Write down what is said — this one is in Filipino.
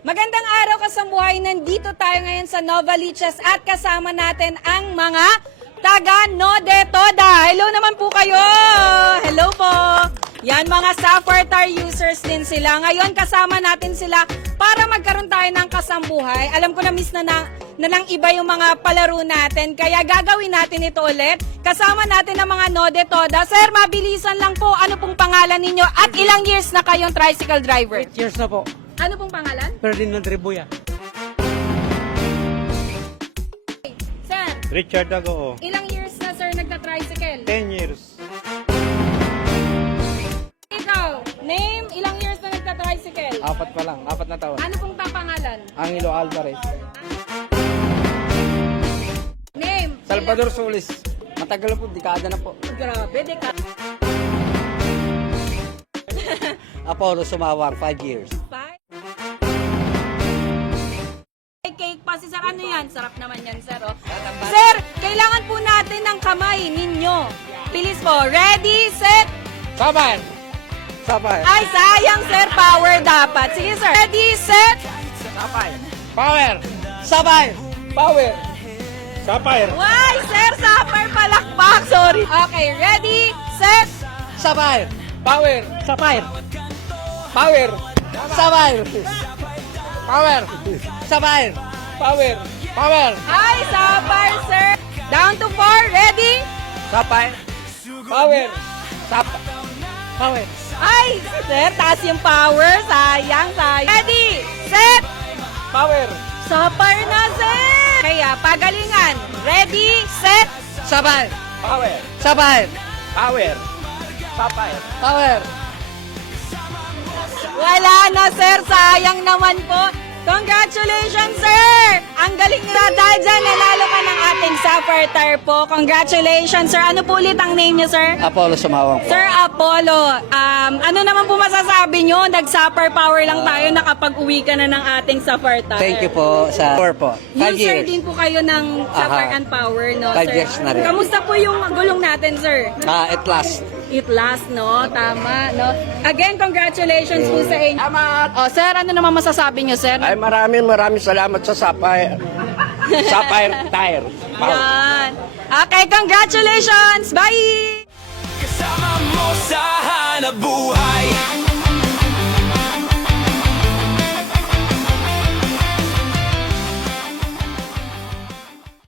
Magandang araw kasambuhay, nandito tayo ngayon sa Novaliches at kasama natin ang mga taga Node Toda. Hello naman po kayo! Hello po! Yan, mga Sapphire Tar users din sila. Ngayon kasama natin sila para magkaroon tayo ng kasambuhay. Alam ko na miss na ng iba yung mga palaro natin, kaya gagawin natin ito ulit. Kasama natin ang mga Node Toda. Sir, mabilisan lang po, ano pong pangalan ninyo at ilang years na kayong tricycle driver? 8 years na po. Ano pong pangalan? Ferdinand Ribuya. Sir, Richard ako, ilang years na sir nagta-tricycle? 10 years. Ikaw, name, ilang years na nagta-tricycle? 4 pa lang, 4 na taon. Ano pong pangalan? Angelo Alvarez. Name? Salvador Solis. Matagal po, dekada na po. Grabe, deka. Apollo Sumawang, 5 years. May cake pa si sir. Ano yan? Sarap naman yan, sir. Oh. Sir, kailangan po natin ng kamay ninyo. Bilis po. Ready, set. Sabay! Sabay! Ay, sayang, sir. Power dapat. Sige, sir. Ready, set. Sabay! Power! Sabay! Power! Sapphire! Why, sir? Sapper palakpak. Sorry. Okay, ready, set. Sabay! Power! Sabay! Power! Sabay! Power! Sabay! Power! Power! Ay, sapper, sir. Down to 4. Ready? Sabay! Power! Sabay! Power! Ay, sir, taas yung power. Sayang, sayang. Ready, set. Power! Sapper na, sir. Kaya, pagalingan. Ready, set. Sabay! Power! Sabay! Power! Sabay! Power! Wala na, sir. Sayang naman po. Congratulations, sir! Ang galing nila. Dahil dyan, nanalo ka ng ating Sapphire Tar po. Congratulations, sir. Ano po ulit ang name niyo, sir? Apollo Sumawang po. Sir Apollo, ano naman po masasabi nyo? Nag-Sapphire Power lang tayo, nakapag-uwi ka na ng ating Sapphire Tar. Thank you po sa tour po. 5 User years. din po kayo ng Sapphire Aha. and Power, no, 5 sir? years na rin. Kamusta po yung gulong natin, sir? At last. It last, no? Tama, no? Again, congratulations po sa inyo. Salamat! Oh, sir, ano naman masasabi nyo, sir? Ay maraming salamat sa Sapphire. Sapphire Tire. Yan. Okay, congratulations! Bye! Kasama mo sa hanap buhay.